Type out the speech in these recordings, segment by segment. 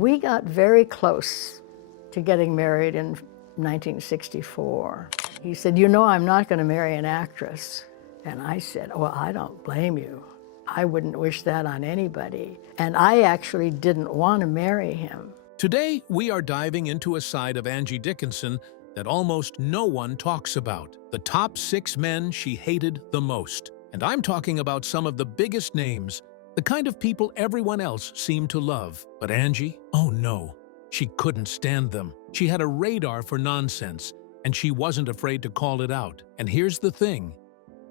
We got very close to getting married in 1964. He said, "You know, I'm not going to marry an actress." And I said, "Well, I don't blame you. I wouldn't wish that on anybody." And I actually didn't want to marry him. Today, we are diving into a side of Angie Dickinson that almost no one talks about. The top 6 men she hated the most. And I'm talking about some of the biggest names, the kind of people everyone else seemed to love. But Angie, oh no, she couldn't stand them. She had a radar for nonsense, and she wasn't afraid to call it out. And here's the thing.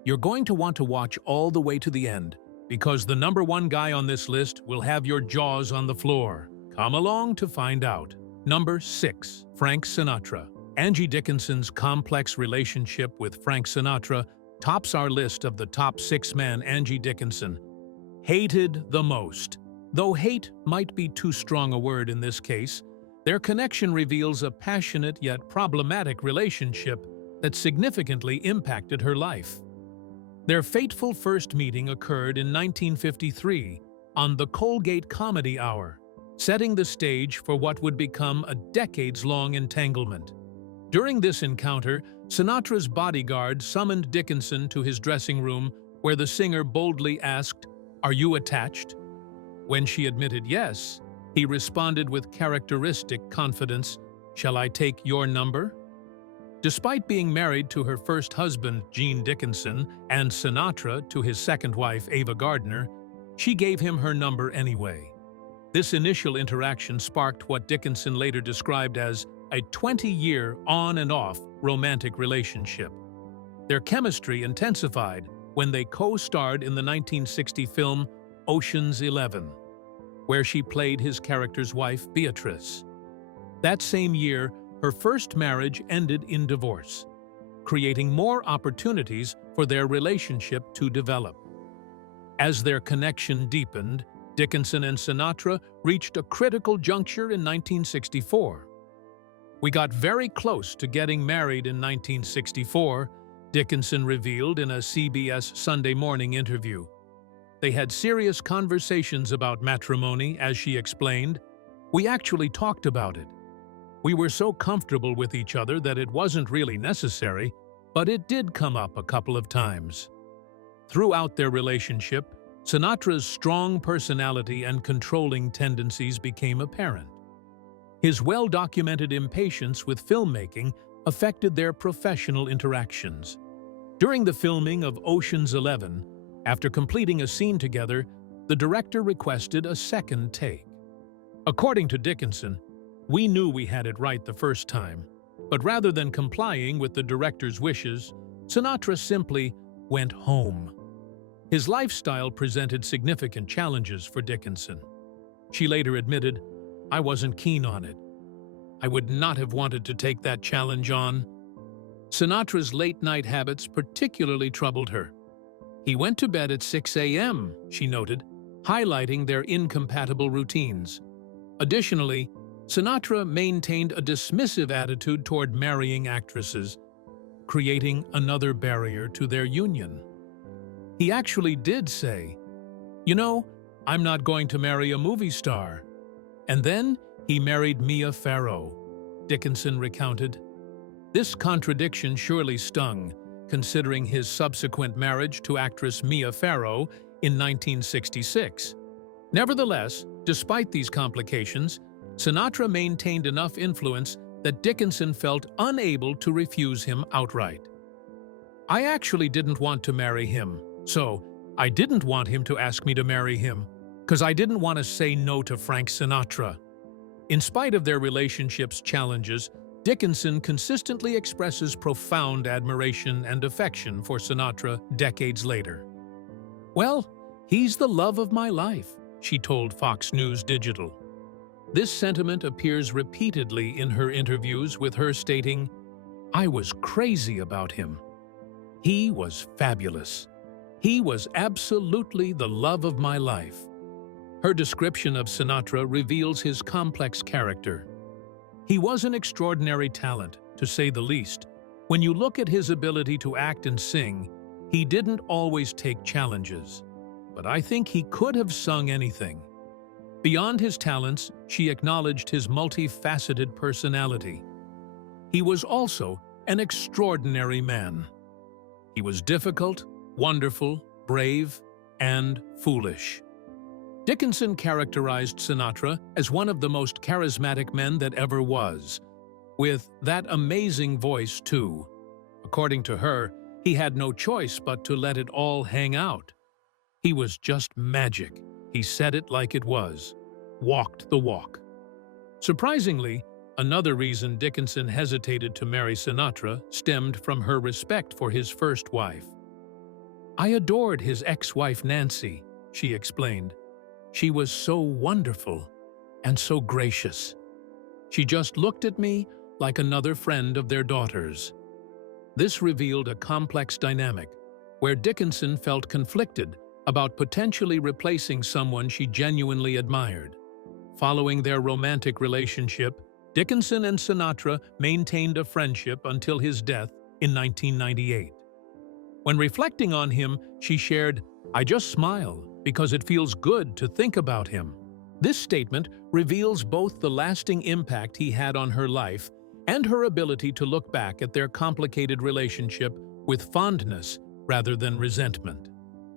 You're going to want to watch all the way to the end, because the number 1 guy on this list will have your jaws on the floor. Come along to find out. Number 6. Frank Sinatra. Angie Dickinson's complex relationship with Frank Sinatra tops our list of the top 6 men Angie Dickinson hated the most. Though hate might be too strong a word in this case, their connection reveals a passionate yet problematic relationship that significantly impacted her life. Their fateful first meeting occurred in 1953 on the Colgate Comedy Hour, setting the stage for what would become a decades-long entanglement. During this encounter, Sinatra's bodyguard summoned Dickinson to his dressing room, where the singer boldly asked, "Are you attached?" When she admitted yes, he responded with characteristic confidence, "Shall I take your number?" Despite being married to her first husband, Gene Dickinson, and Sinatra to his second wife, Ava Gardner, she gave him her number anyway. This initial interaction sparked what Dickinson later described as a 20-year on-and-off romantic relationship. Their chemistry intensified when they co-starred in the 1960 film Ocean's 11, where she played his character's wife, Beatrice. That same year, her first marriage ended in divorce, creating more opportunities for their relationship to develop. As their connection deepened, Dickinson and Sinatra reached a critical juncture in 1964. "We got very close to getting married in 1964, Dickinson revealed in a CBS Sunday Morning interview. They had serious conversations about matrimony, as she explained. We actually talked about it. We were so comfortable with each other that it wasn't really necessary, but it did come up a couple of times." Throughout their relationship, Sinatra's strong personality and controlling tendencies became apparent. His well-documented impatience with filmmaking affected their professional interactions. During the filming of Ocean's 11, after completing a scene together, the director requested a second take. According to Dickinson, "We knew we had it right the first time, but rather than complying with the director's wishes, Sinatra simply went home." His lifestyle presented significant challenges for Dickinson. She later admitted, "I wasn't keen on it. I would not have wanted to take that challenge on." Sinatra's late-night habits particularly troubled her. "He went to bed at 6 a.m., she noted, highlighting their incompatible routines. Additionally, Sinatra maintained a dismissive attitude toward marrying actresses, creating another barrier to their union. He actually did say, "You know, I'm not going to marry a movie star." And then he married Mia Farrow, Dickinson recounted. This contradiction surely stung, considering his subsequent marriage to actress Mia Farrow in 1966. Nevertheless, despite these complications, Sinatra maintained enough influence that Dickinson felt unable to refuse him outright. "I actually didn't want to marry him, so I didn't want him to ask me to marry him, because I didn't want to say no to Frank Sinatra." In spite of their relationship's challenges, Dickinson consistently expresses profound admiration and affection for Sinatra decades later. "Well, he's the love of my life," she told Fox News Digital. This sentiment appears repeatedly in her interviews, with her stating, "I was crazy about him. He was fabulous. He was absolutely the love of my life." Her description of Sinatra reveals his complex character. He was an extraordinary talent, to say the least. When you look at his ability to act and sing, he didn't always take challenges. But I think he could have sung anything. Beyond his talents, she acknowledged his multifaceted personality. He was also an extraordinary man. He was difficult, wonderful, brave, and foolish. Dickinson characterized Sinatra as one of the most charismatic men that ever was, with that amazing voice, too. According to her, he had no choice but to let it all hang out. He was just magic. He said it like it was. Walked the walk. Surprisingly, another reason Dickinson hesitated to marry Sinatra stemmed from her respect for his first wife. "I adored his ex-wife Nancy," she explained. "She was so wonderful and so gracious. She just looked at me like another friend of their daughters." This revealed a complex dynamic where Dickinson felt conflicted about potentially replacing someone she genuinely admired. Following their romantic relationship, Dickinson and Sinatra maintained a friendship until his death in 1998. When reflecting on him, she shared, "I just smile because it feels good to think about him." This statement reveals both the lasting impact he had on her life and her ability to look back at their complicated relationship with fondness rather than resentment.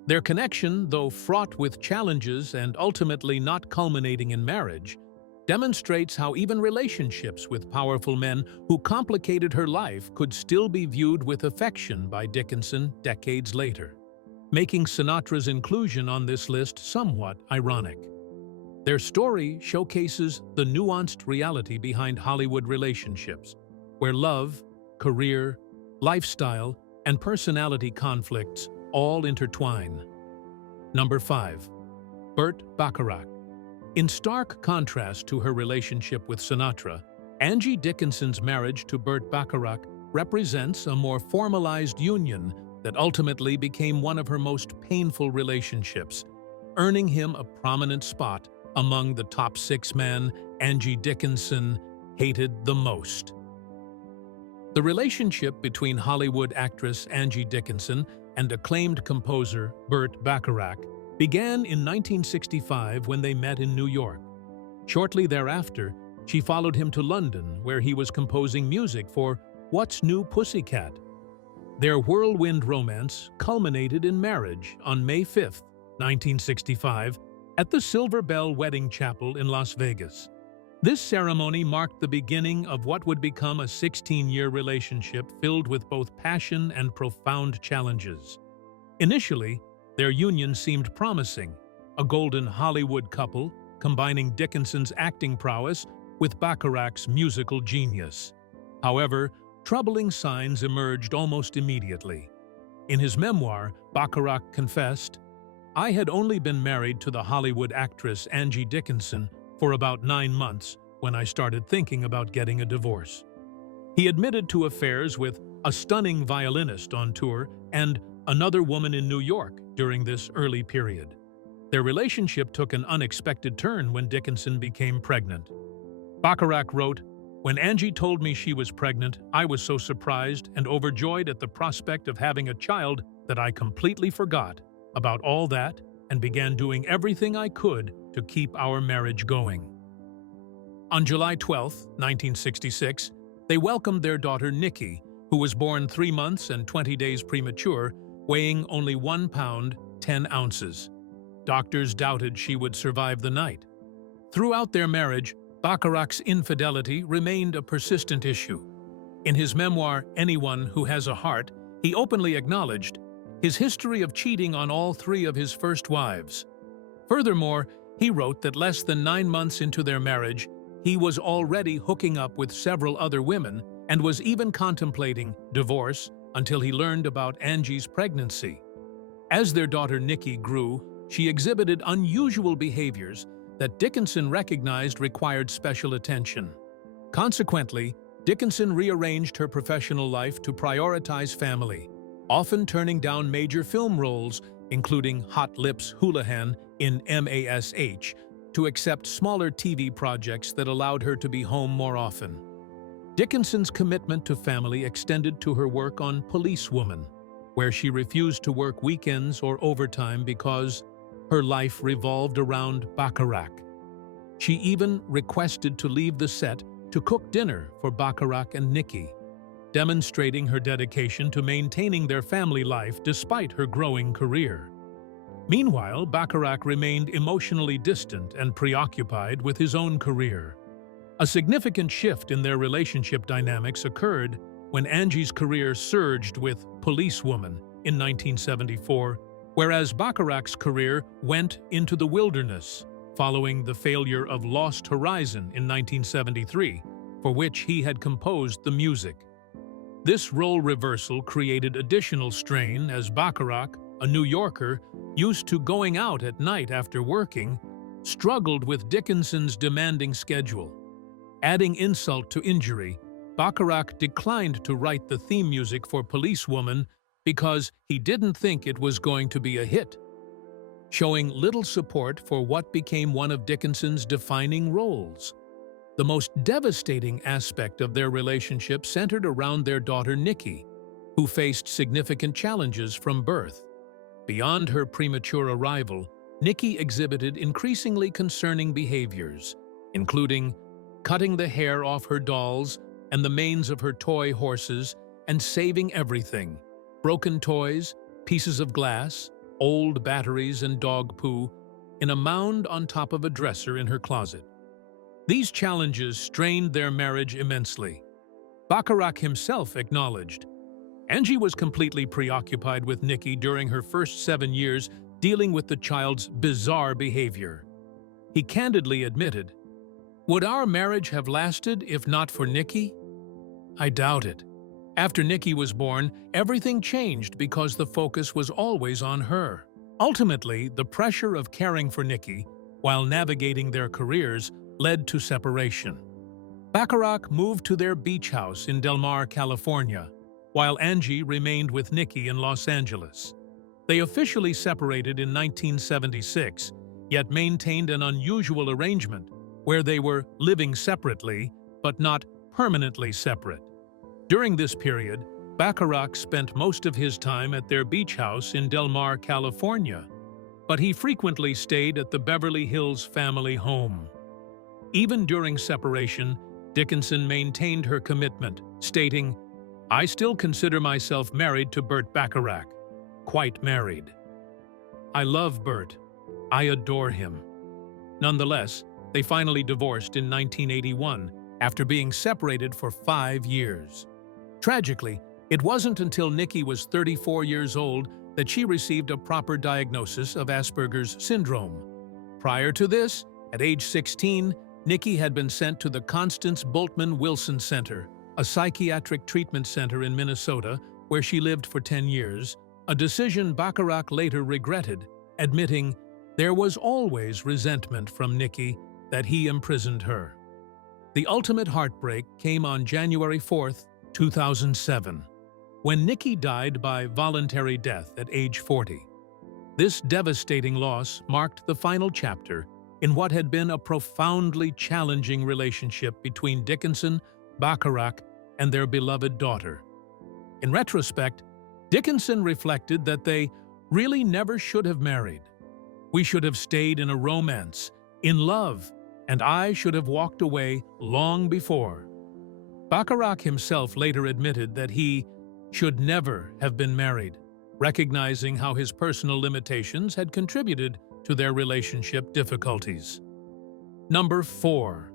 Their connection, though fraught with challenges and ultimately not culminating in marriage, demonstrates how even relationships with powerful men who complicated her life could still be viewed with affection by Dickinson decades later, making Sinatra's inclusion on this list somewhat ironic. Their story showcases the nuanced reality behind Hollywood relationships, where love, career, lifestyle, and personality conflicts all intertwine. Number 5. Burt Bacharach. In stark contrast to her relationship with Sinatra, Angie Dickinson's marriage to Burt Bacharach represents a more formalized union that ultimately became one of her most painful relationships, earning him a prominent spot among the top 6 men Angie Dickinson hated the most. The relationship between Hollywood actress Angie Dickinson and acclaimed composer Burt Bacharach began in 1965 when they met in New York. Shortly thereafter, she followed him to London, where he was composing music for What's New Pussycat. Their whirlwind romance culminated in marriage on May 5, 1965, at the Silver Bell Wedding Chapel in Las Vegas. This ceremony marked the beginning of what would become a 16-year relationship filled with both passion and profound challenges. Initially, their union seemed promising, a golden Hollywood couple combining Dickinson's acting prowess with Bacharach's musical genius. However, troubling signs emerged almost immediately. In his memoir, Bacharach confessed, "I had only been married to the Hollywood actress Angie Dickinson for about 9 months when I started thinking about getting a divorce." He admitted to affairs with a stunning violinist on tour and another woman in New York during this early period. Their relationship took an unexpected turn when Dickinson became pregnant. Bacharach wrote, "When Angie told me she was pregnant, I was so surprised and overjoyed at the prospect of having a child that I completely forgot about all that and began doing everything I could to keep our marriage going." On July 12, 1966, they welcomed their daughter Nikki, who was born 3 months and 20 days premature, weighing only 1 pound, 10 ounces. Doctors doubted she would survive the night. Throughout their marriage, Bacharach's infidelity remained a persistent issue. In his memoir, Anyone Who Has a Heart, he openly acknowledged his history of cheating on all 3 of his first wives. Furthermore, he wrote that less than 9 months into their marriage, he was already hooking up with several other women and was even contemplating divorce until he learned about Angie's pregnancy. As their daughter Nikki grew, she exhibited unusual behaviors that Dickinson recognized required special attention. Consequently, Dickinson rearranged her professional life to prioritize family, often turning down major film roles, including Hot Lips Houlihan in MASH, to accept smaller TV projects that allowed her to be home more often. Dickinson's commitment to family extended to her work on Policewoman, where she refused to work weekends or overtime because her life revolved around Bacharach. She even requested to leave the set to cook dinner for Bacharach and Nikki, demonstrating her dedication to maintaining their family life despite her growing career. Meanwhile, Bacharach remained emotionally distant and preoccupied with his own career. A significant shift in their relationship dynamics occurred when Angie's career surged with Policewoman in 1974, whereas Bacharach's career went into the wilderness following the failure of Lost Horizon in 1973, for which he had composed the music. This role reversal created additional strain as Bacharach, a New Yorker used to going out at night after working, struggled with Dickinson's demanding schedule. Adding insult to injury, Bacharach declined to write the theme music for Policewoman because he didn't think it was going to be a hit, showing little support for what became one of Dickinson's defining roles. The most devastating aspect of their relationship centered around their daughter Nikki, who faced significant challenges from birth. Beyond her premature arrival, Nikki exhibited increasingly concerning behaviors, including cutting the hair off her dolls and the manes of her toy horses and saving everything: broken toys, pieces of glass, old batteries and dog poo, in a mound on top of a dresser in her closet. These challenges strained their marriage immensely. Bacharach himself acknowledged, "Angie was completely preoccupied with Nikki during her first 7 years, dealing with the child's bizarre behavior." He candidly admitted, "Would our marriage have lasted if not for Nikki? I doubt it. After Nikki was born, everything changed because the focus was always on her." Ultimately, the pressure of caring for Nikki, while navigating their careers, led to separation. Bacharach moved to their beach house in Del Mar, California, while Angie remained with Nikki in Los Angeles. They officially separated in 1976, yet maintained an unusual arrangement where they were living separately, but not permanently separate. During this period, Bacharach spent most of his time at their beach house in Del Mar, California, but he frequently stayed at the Beverly Hills family home. Even during separation, Dickinson maintained her commitment, stating, "I still consider myself married to Burt Bacharach, quite married. I love Burt. I adore him." Nonetheless, they finally divorced in 1981 after being separated for 5 years. Tragically, it wasn't until Nikki was 34 years old that she received a proper diagnosis of Asperger's syndrome. Prior to this, at age 16, Nikki had been sent to the Constance Bultman Wilson Center, a psychiatric treatment center in Minnesota, where she lived for 10 years, a decision Bacharach later regretted, admitting there was always resentment from Nikki that he imprisoned her. The ultimate heartbreak came on January 4, 2007, when Nikki died by voluntary death at age 40. This devastating loss marked the final chapter in what had been a profoundly challenging relationship between Dickinson, Bacharach, and their beloved daughter. In retrospect, Dickinson reflected that they really never should have married. "We should have stayed in a romance, in love, and I should have walked away long before." Bacharach himself later admitted that he should never have been married, recognizing how his personal limitations had contributed to their relationship difficulties. Number 4.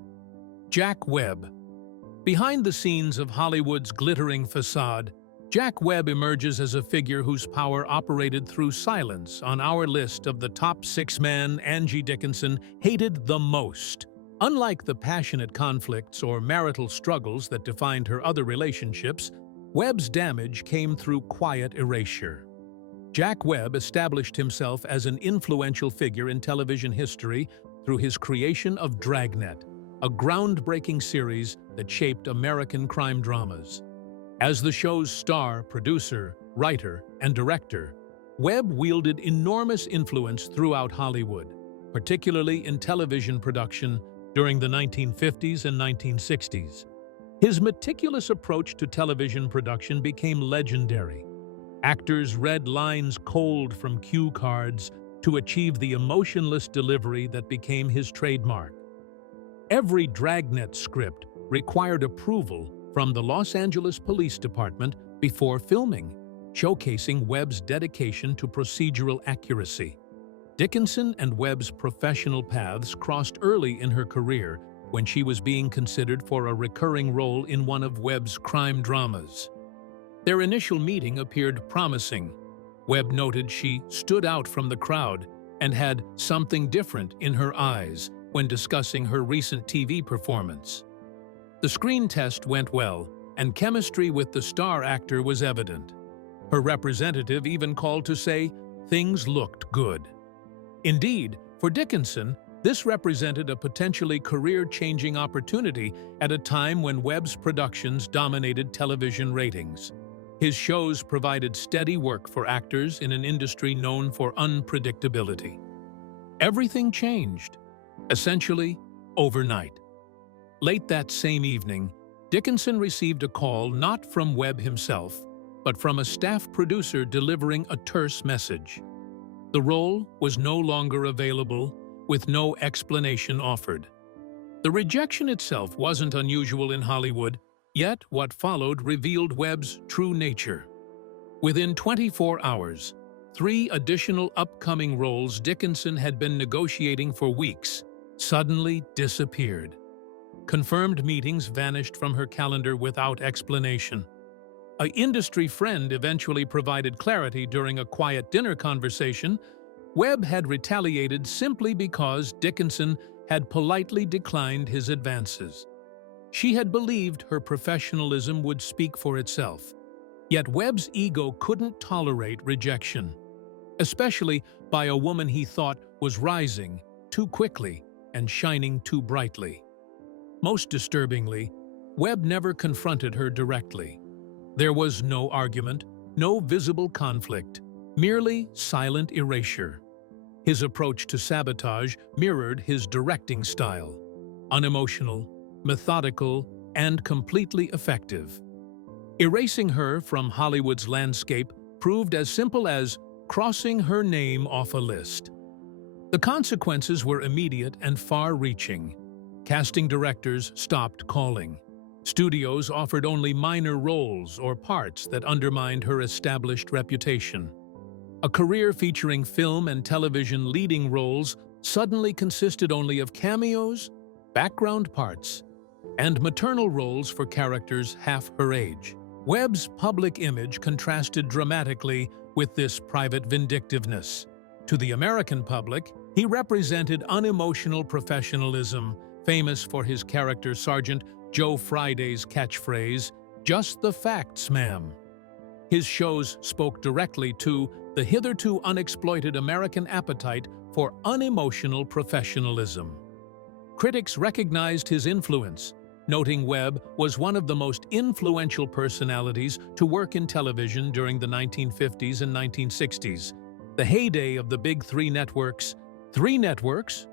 Jack Webb. Behind the scenes of Hollywood's glittering facade, Jack Webb emerges as a figure whose power operated through silence on our list of the top 6 men Angie Dickinson hated the most. Unlike the passionate conflicts or marital struggles that defined her other relationships, Webb's damage came through quiet erasure. Jack Webb established himself as an influential figure in television history through his creation of Dragnet, a groundbreaking series that shaped American crime dramas. As the show's star, producer, writer, and director, Webb wielded enormous influence throughout Hollywood, particularly in television production during the 1950s and 1960s. His meticulous approach to television production became legendary. Actors read lines cold from cue cards to achieve the emotionless delivery that became his trademark. Every Dragnet script required approval from the Los Angeles Police Department before filming, showcasing Webb's dedication to procedural accuracy. Dickinson and Webb's professional paths crossed early in her career when she was being considered for a recurring role in one of Webb's crime dramas. Their initial meeting appeared promising. Webb noted she stood out from the crowd and had something different in her eyes when discussing her recent TV performance. The screen test went well, and chemistry with the star actor was evident. Her representative even called to say things looked good. Indeed, for Dickinson, this represented a potentially career-changing opportunity at a time when Webb's productions dominated television ratings. His shows provided steady work for actors in an industry known for unpredictability. Everything changed, essentially overnight. Late that same evening, Dickinson received a call not from Webb himself, but from a staff producer delivering a terse message. The role was no longer available, with no explanation offered. The rejection itself wasn't unusual in Hollywood, yet what followed revealed Webb's true nature. Within 24 hours, 3 additional upcoming roles Dickinson had been negotiating for weeks suddenly disappeared. Confirmed meetings vanished from her calendar without explanation. An industry friend eventually provided clarity during a quiet dinner conversation. Webb had retaliated simply because Dickinson had politely declined his advances. She had believed her professionalism would speak for itself. Yet Webb's ego couldn't tolerate rejection, especially by a woman he thought was rising too quickly and shining too brightly. Most disturbingly, Webb never confronted her directly. There was no argument, no visible conflict, merely silent erasure. His approach to sabotage mirrored his directing style: unemotional, methodical, and completely effective. Erasing her from Hollywood's landscape proved as simple as crossing her name off a list. The consequences were immediate and far-reaching. Casting directors stopped calling. Studios offered only minor roles or parts that undermined her established reputation. A career featuring film and television leading roles suddenly consisted only of cameos, background parts, and maternal roles for characters half her age. Webb's public image contrasted dramatically with this private vindictiveness. To the American public, he represented unemotional professionalism, famous for his character Sergeant Joe Friday's catchphrase, "Just the facts, ma'am." His shows spoke directly to the hitherto unexploited American appetite for unemotional professionalism. Critics recognized his influence, noting Webb was one of the most influential personalities to work in television during the 1950s and 1960s, the heyday of the big three networks,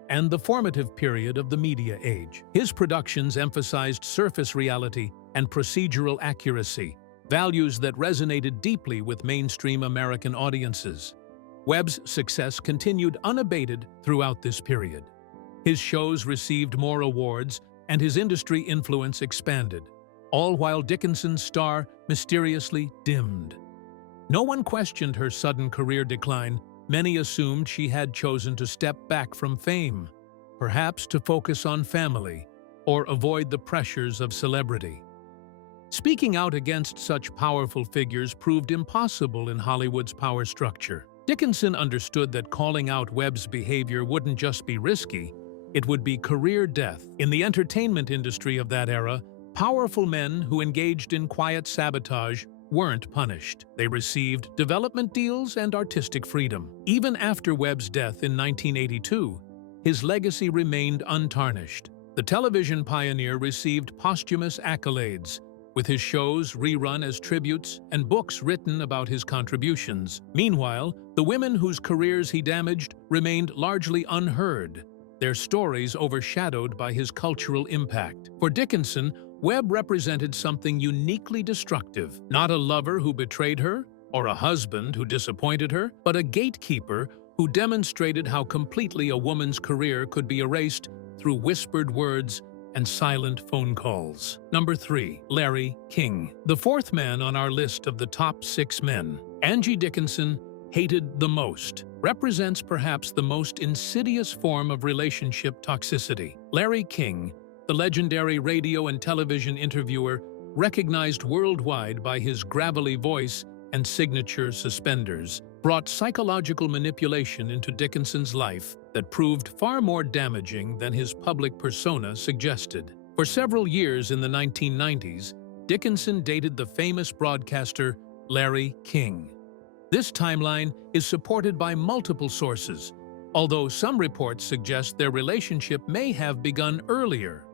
and the formative period of the media age. His productions emphasized surface reality and procedural accuracy, values that resonated deeply with mainstream American audiences. Webb's success continued unabated throughout this period. His shows received more awards, and his industry influence expanded, all while Dickinson's star mysteriously dimmed. No one questioned her sudden career decline. Many assumed she had chosen to step back from fame, perhaps to focus on family or avoid the pressures of celebrity. Speaking out against such powerful figures proved impossible in Hollywood's power structure. Dickinson understood that calling out Webb's behavior wouldn't just be risky, it would be career death. In the entertainment industry of that era, powerful men who engaged in quiet sabotage weren't punished. They received development deals and artistic freedom. Even after Webb's death in 1982, his legacy remained untarnished. The television pioneer received posthumous accolades, with his shows rerun as tributes and books written about his contributions. Meanwhile, the women whose careers he damaged remained largely unheard, their stories overshadowed by his cultural impact. For Dickinson, Webb represented something uniquely destructive, not a lover who betrayed her or a husband who disappointed her, but a gatekeeper who demonstrated how completely a woman's career could be erased through whispered words and silent phone calls. Number 3. Larry King. The fourth man on our list of the top 6 men, Angie Dickinson, hated the most, represents perhaps the most insidious form of relationship toxicity. Larry King, the legendary radio and television interviewer, recognized worldwide by his gravelly voice and signature suspenders, brought psychological manipulation into Dickinson's life that proved far more damaging than his public persona suggested. For several years in the 1990s, Dickinson dated the famous broadcaster Larry King. This timeline is supported by multiple sources, although some reports suggest their relationship may have begun earlier,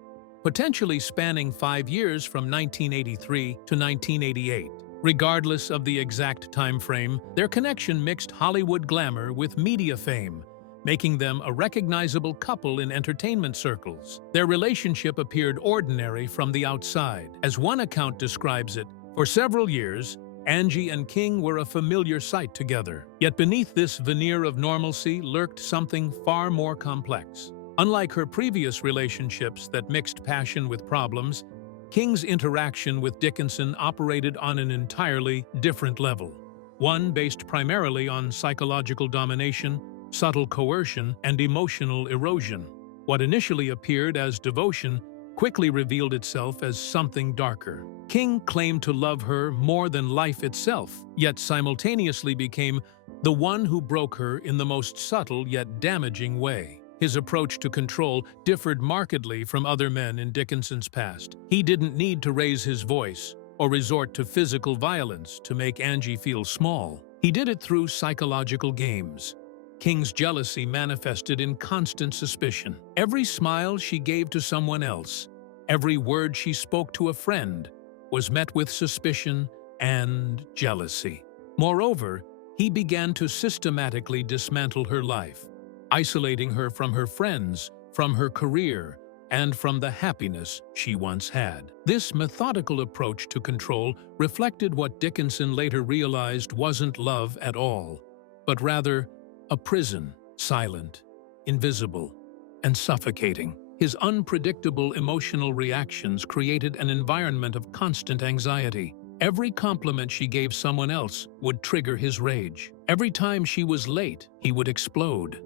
potentially spanning 5 years from 1983 to 1988. Regardless of the exact time frame, their connection mixed Hollywood glamour with media fame, making them a recognizable couple in entertainment circles. Their relationship appeared ordinary from the outside. As one account describes it, for several years, Angie and King were a familiar sight together. Yet beneath this veneer of normalcy lurked something far more complex. Unlike her previous relationships that mixed passion with problems, King's interaction with Dickinson operated on an entirely different level, one based primarily on psychological domination, subtle coercion, and emotional erosion. What initially appeared as devotion quickly revealed itself as something darker. King claimed to love her more than life itself, yet simultaneously became the one who broke her in the most subtle yet damaging way. His approach to control differed markedly from other men in Dickinson's past. He didn't need to raise his voice or resort to physical violence to make Angie feel small. He did it through psychological games. King's jealousy manifested in constant suspicion. Every smile she gave to someone else, every word she spoke to a friend, was met with suspicion and jealousy. Moreover, he began to systematically dismantle her life, isolating her from her friends, from her career, and from the happiness she once had. This methodical approach to control reflected what Dickinson later realized wasn't love at all, but rather a prison, silent, invisible, and suffocating. His unpredictable emotional reactions created an environment of constant anxiety. Every compliment she gave someone else would trigger his rage. Every time she was late, he would explode.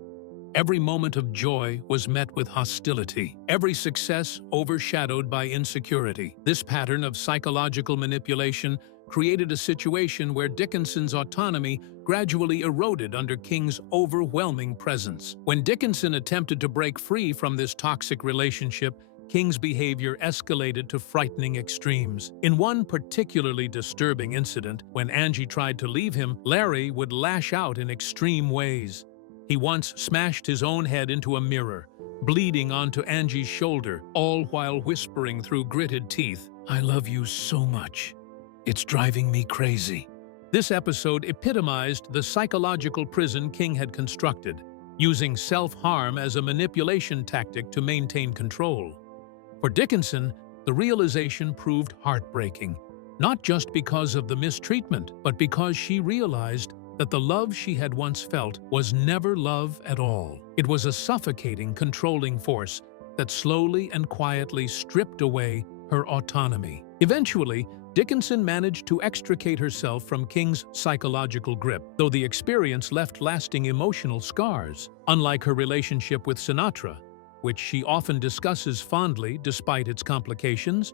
Every moment of joy was met with hostility, every success overshadowed by insecurity. This pattern of psychological manipulation created a situation where Dickinson's autonomy gradually eroded under King's overwhelming presence. When Dickinson attempted to break free from this toxic relationship, King's behavior escalated to frightening extremes. In one particularly disturbing incident, when Angie tried to leave him, Larry would lash out in extreme ways. He once smashed his own head into a mirror, bleeding onto Angie's shoulder, all while whispering through gritted teeth, "I love you so much. It's driving me crazy." This episode epitomized the psychological prison King had constructed, using self-harm as a manipulation tactic to maintain control. For Dickinson, the realization proved heartbreaking, not just because of the mistreatment, but because she realized that the love she had once felt was never love at all. It was a suffocating, controlling force that slowly and quietly stripped away her autonomy. Eventually, Dickinson managed to extricate herself from King's psychological grip, though the experience left lasting emotional scars. Unlike her relationship with Sinatra, which she often discusses fondly despite its complications,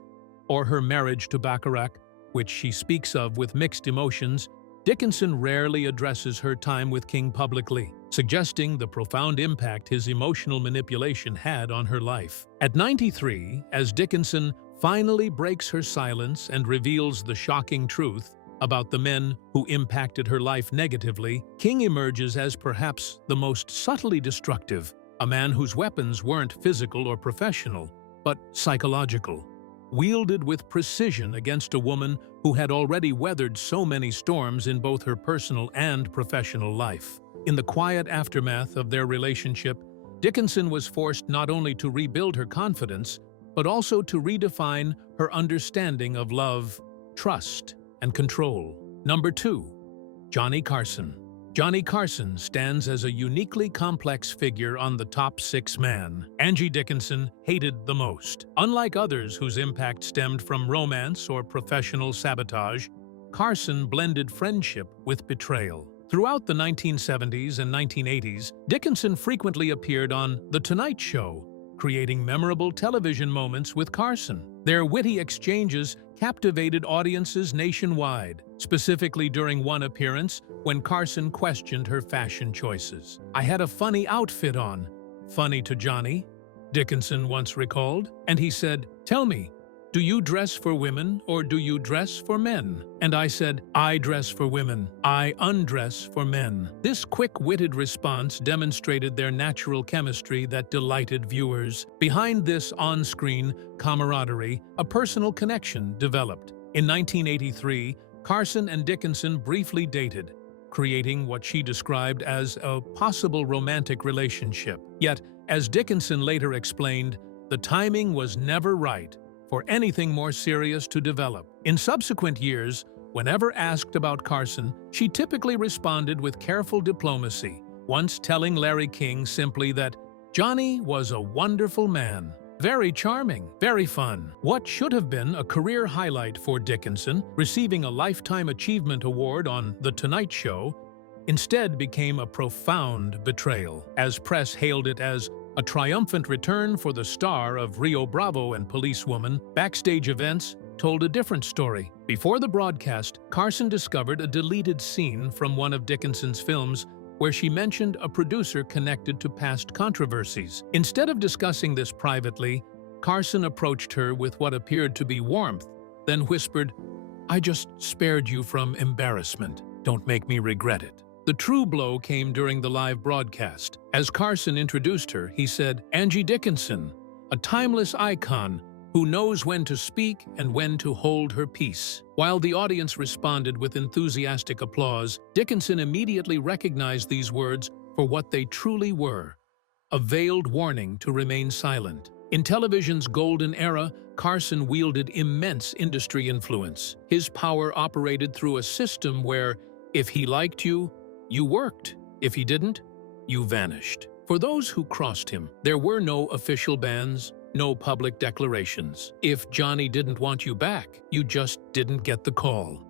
or her marriage to Bacharach, which she speaks of with mixed emotions, Dickinson rarely addresses her time with King publicly, suggesting the profound impact his emotional manipulation had on her life. At 93, as Dickinson finally breaks her silence and reveals the shocking truth about the men who impacted her life negatively, King emerges as perhaps the most subtly destructive, a man whose weapons weren't physical or professional, but psychological, wielded with precision against a woman who had already weathered so many storms in both her personal and professional life. In the quiet aftermath of their relationship, Dickinson was forced not only to rebuild her confidence, but also to redefine her understanding of love, trust, and control. Number 2. Johnny Carson. Johnny Carson stands as a uniquely complex figure on the top 6 men Angie Dickinson hated the most. Unlike others whose impact stemmed from romance or professional sabotage, Carson blended friendship with betrayal. Throughout the 1970s and 1980s, Dickinson frequently appeared on The Tonight Show, creating memorable television moments with Carson. Their witty exchanges captivated audiences nationwide, specifically during one appearance when Carson questioned her fashion choices. "I had a funny outfit on." Funny to Johnny, Dickinson once recalled, and he said, "Tell me, do you dress for women or do you dress for men?" And I said, "I dress for women. I undress for men." This quick-witted response demonstrated their natural chemistry that delighted viewers. Behind this on-screen camaraderie, a personal connection developed. In 1983, Carson and Dickinson briefly dated, creating what she described as a possible romantic relationship. Yet, as Dickinson later explained, the timing was never right for anything more serious to develop. In subsequent years, whenever asked about Carson, she typically responded with careful diplomacy, once telling Larry King simply that Johnny was a wonderful man, very charming, very fun. What should have been a career highlight for Dickinson, receiving a Lifetime Achievement Award on The Tonight Show, instead became a profound betrayal, as press hailed it as a triumphant return for the star of Rio Bravo and Policewoman. Backstage events told a different story. Before the broadcast, Carson discovered a deleted scene from one of Dickinson's films where she mentioned a producer connected to past controversies. Instead of discussing this privately, Carson approached her with what appeared to be warmth, then whispered, "I just spared you from embarrassment. Don't make me regret it." The true blow came during the live broadcast. As Carson introduced her, he said, "Angie Dickinson, a timeless icon who knows when to speak and when to hold her peace." While the audience responded with enthusiastic applause, Dickinson immediately recognized these words for what they truly were: a veiled warning to remain silent. In television's golden era, Carson wielded immense industry influence. His power operated through a system where, if he liked you, you worked. If he didn't, you vanished. For those who crossed him, there were no official bans, no public declarations. If Johnny didn't want you back, you just didn't get the call.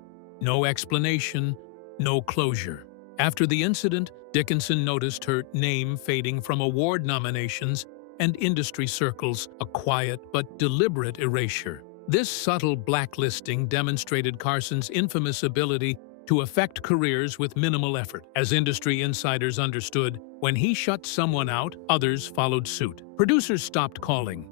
No explanation, no closure. After the incident, Dickinson noticed her name fading from award nominations and industry circles, a quiet but deliberate erasure. This subtle blacklisting demonstrated Carson's infamous ability to affect careers with minimal effort. As industry insiders understood, when he shut someone out, others followed suit. Producers stopped calling.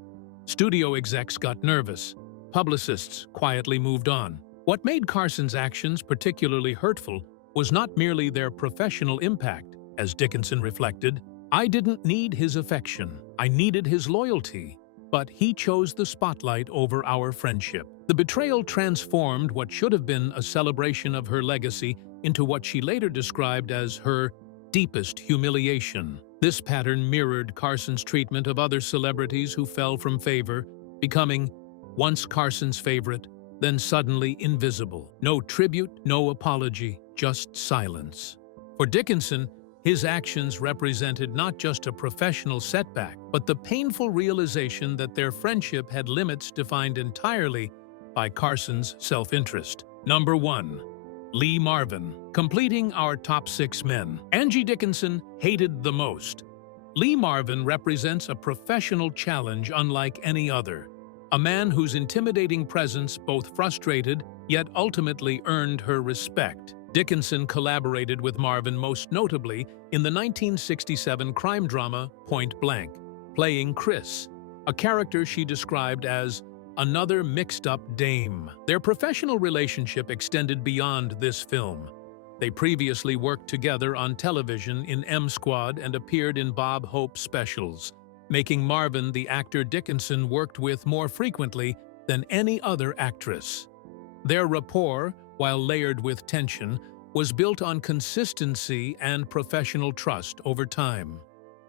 Studio execs got nervous. Publicists quietly moved on. What made Carson's actions particularly hurtful was not merely their professional impact. As Dickinson reflected, "I didn't need his affection. I needed his loyalty. But he chose the spotlight over our friendship." The betrayal transformed what should have been a celebration of her legacy into what she later described as her deepest humiliation. This pattern mirrored Carson's treatment of other celebrities who fell from favor, becoming once Carson's favorite, then suddenly invisible. No tribute, no apology, just silence. For Dickinson, his actions represented not just a professional setback, but the painful realization that their friendship had limits defined entirely by Carson's self-interest. Number 1. Lee Marvin. Completing our top 6 men, Angie Dickinson hated the most. Lee Marvin represents a professional challenge unlike any other. A man whose intimidating presence both frustrated yet ultimately earned her respect. Dickinson collaborated with Marvin most notably in the 1967 crime drama Point Blank, playing Chris, a character she described as another mixed-up dame. Their professional relationship extended beyond this film. They previously worked together on television in M Squad and appeared in Bob Hope specials, making Marvin the actor Dickinson worked with more frequently than any other actress. Their rapport, while layered with tension, was built on consistency and professional trust over time.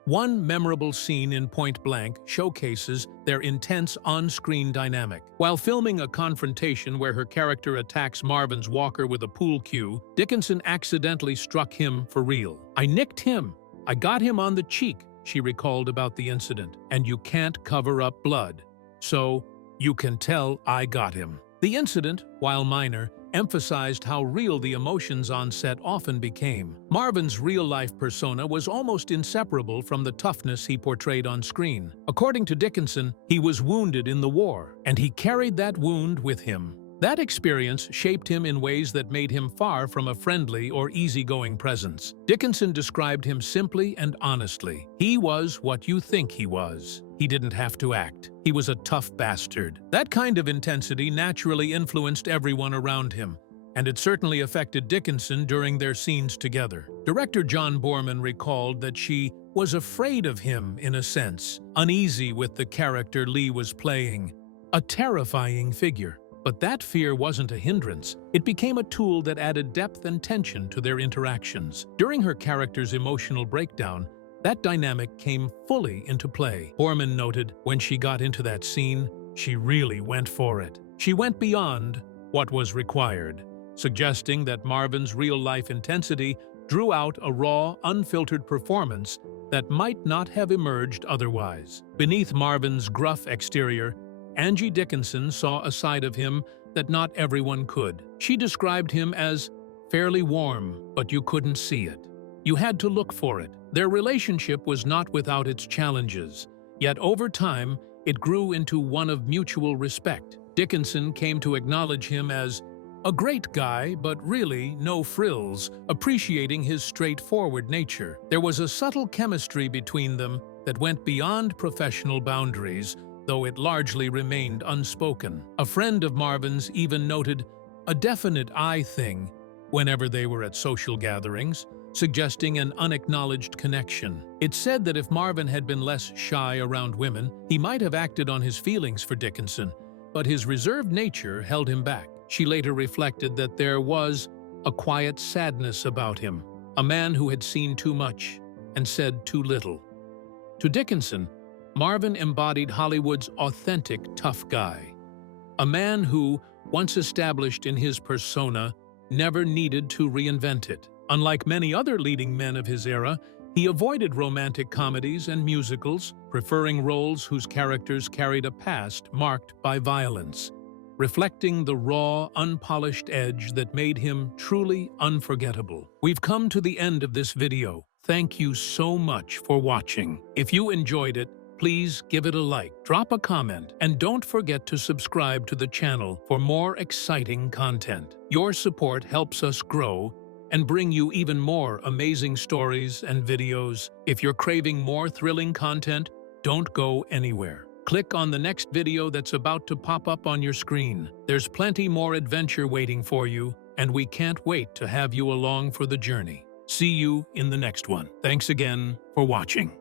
One memorable scene in Point Blank showcases their intense on-screen dynamic. While filming a confrontation where her character attacks Marvin's walker with a pool cue, Dickinson accidentally struck him for real. "I nicked him. I got him on the cheek," she recalled about the incident. "And you can't cover up blood. So, you can tell I got him." The incident, while minor, emphasized how real the emotions on set often became. Marvin's real-life persona was almost inseparable from the toughness he portrayed on screen. According to Dickinson, he was wounded in the war, and he carried that wound with him. That experience shaped him in ways that made him far from a friendly or easygoing presence. Dickinson described him simply and honestly. "He was what you think he was. He didn't have to act. He was a tough bastard." That kind of intensity naturally influenced everyone around him, and it certainly affected Dickinson during their scenes together. Director John Boorman recalled that she was afraid of him in a sense, uneasy with the character Lee was playing, a terrifying figure. But that fear wasn't a hindrance. It became a tool that added depth and tension to their interactions. During her character's emotional breakdown, that dynamic came fully into play. Boorman noted, when she got into that scene, she really went for it. She went beyond what was required, suggesting that Marvin's real-life intensity drew out a raw, unfiltered performance that might not have emerged otherwise. Beneath Marvin's gruff exterior, Angie Dickinson saw a side of him that not everyone could. She described him as fairly warm, but you couldn't see it. You had to look for it. Their relationship was not without its challenges, yet over time, it grew into one of mutual respect. Dickinson came to acknowledge him as a great guy, but really no frills, appreciating his straightforward nature. There was a subtle chemistry between them that went beyond professional boundaries, though it largely remained unspoken. A friend of Marvin's even noted a definite "I" thing whenever they were at social gatherings, suggesting an unacknowledged connection. It's said that if Marvin had been less shy around women, he might have acted on his feelings for Dickinson, but his reserved nature held him back. She later reflected that there was a quiet sadness about him, a man who had seen too much and said too little. To Dickinson, Marvin embodied Hollywood's authentic tough guy, a man who, once established in his persona, never needed to reinvent it. Unlike many other leading men of his era, he avoided romantic comedies and musicals, preferring roles whose characters carried a past marked by violence, reflecting the raw, unpolished edge that made him truly unforgettable. We've come to the end of this video. Thank you so much for watching. If you enjoyed it, please give it a like, drop a comment, and don't forget to subscribe to the channel for more exciting content. Your support helps us grow and bring you even more amazing stories and videos. If you're craving more thrilling content, don't go anywhere. Click on the next video that's about to pop up on your screen. There's plenty more adventure waiting for you, and we can't wait to have you along for the journey. See you in the next one. Thanks again for watching.